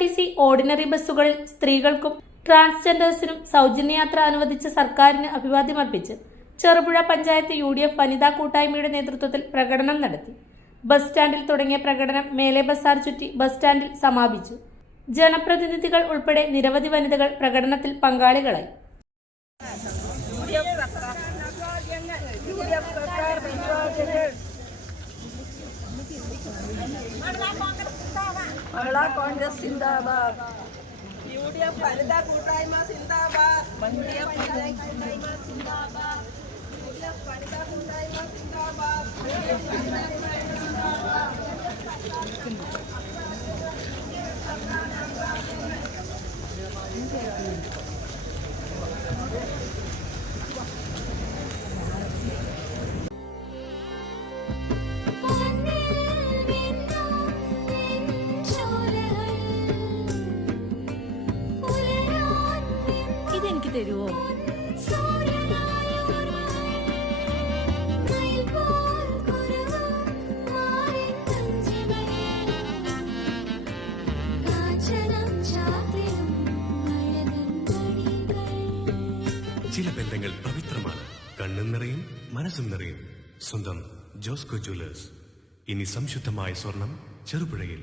KSRTC ordinary ബസ്സുകളിൽ സ്ത്രീകൾക്കും ട്രാൻസ്ജെൻഡേഴ്സിനും സൗജന്യയാത്ര അനുവദിച്ച സർക്കാരിന് അഭിവാദ്യമർപ്പിച്ച് ചെറുപുഴ പഞ്ചായത്ത് UDF വനിതാ കൂട്ടായ്മയുടെ നേതൃത്വത്തിൽ പ്രകടനം നടത്തി. ബസ് സ്റ്റാൻഡിൽ തുടങ്ങിയ പ്രകടനം മേലെ ബസാർ ചുറ്റി ബസ് സ്റ്റാൻഡിൽ സമാപിച്ചു. ജനപ്രതിനിധികൾ ഉൾപ്പെടെ നിരവധി വനിതകൾ പ്രകടനത്തിൽ പങ്കാളികളായി. महिला कांग्रेस जिंदाबाद, UDF वनिता കൂട്ടായ്മ जिंदाबाद, UDF वनिता കൂട്ടായ്മ जिंदाबाद, UDF वनिता കൂട്ടായ്മ जिंदाबाद, UDF वनिता ഇതെനിക്ക് തരുമോ? ചില ബന്ധങ്ങൾ പവിത്രമാണ്. കണ്ണും നിറയും മനസ്സും നിറയും. സ്വന്തം ജോസ്കോ ജ്വല്ലേഴ്സ്. ഇനി സംശുദ്ധമായ സ്വർണം ചെറുപുഴയിൽ.